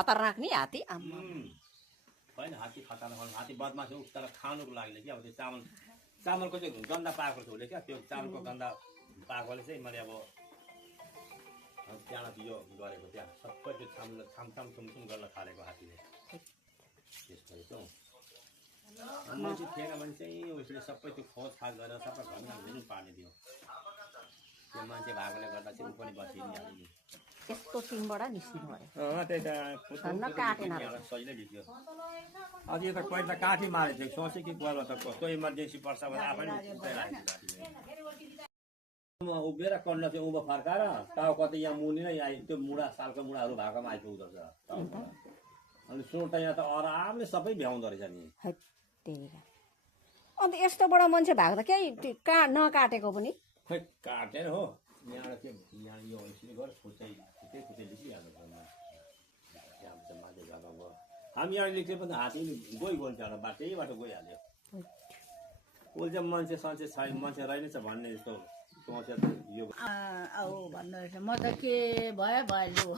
खतरनाक नि हात्ती आम्मा होइन हात्ती खतरनाक हात्ती बदमास हो तर खानुको लागि कि अब त्यो चामलको चाहिँ गन्दा पाएको छ उसले क्या त्यो चामलको गन्दा पाएकोले चाहिँ मैले अब त्यहाँ यो गरेको त्यहाँ सबै त्यो छामछाम छुमछुम गर्न थालेको हात्तीले त्यस्तो रहेछ मान्छे थिएन भने चाहिँ उसले सबै त्यो खोजखाज गरेर सबै घरमा घुम्नु पार्ने थियो त्यो मान्छे भएकोले गर्दा चाहिँ ऊ पनि बसिदिइहाल्यो यस्तो सिङबाट निस्किनु पर्यो त्यही त काटेन सजिलै लिथ्यो अझ यो त कोही त काठी मारेको थियो सोचेँ कि गएर त कस्तो इमर्जेन्सी पर्छ भने आफै उभिएर कन्ड चाहिँ उँभो फर्काएर टाउ कतै यहाँ मुनि नै आइ त्यो मुढा सालको मुढाहरू भएकोमा आइपुग्दो रहेछ अनि सुन त यहाँ त आरामले सबै भ्याउँदो रहेछ नि अन्त यस्तोबाट मान्छे भएको त केही नकाटेको पनि खै काटेर हो यहाँबाट त्यो यहाँ यो यसले गरेर फुच्दै निस्किहाल्नु पर्छ माथि गएर अब हामी यहाँ निस्के पनि हात्ती गइन्छ होला बाटैबाट गइहाल्यो उसले चाहिँ मान्छे सन्छे छैन मान्छे रहेनछ भन्ने जस्तो सोचेर यो भन्नु रहेछ म त के भयो लु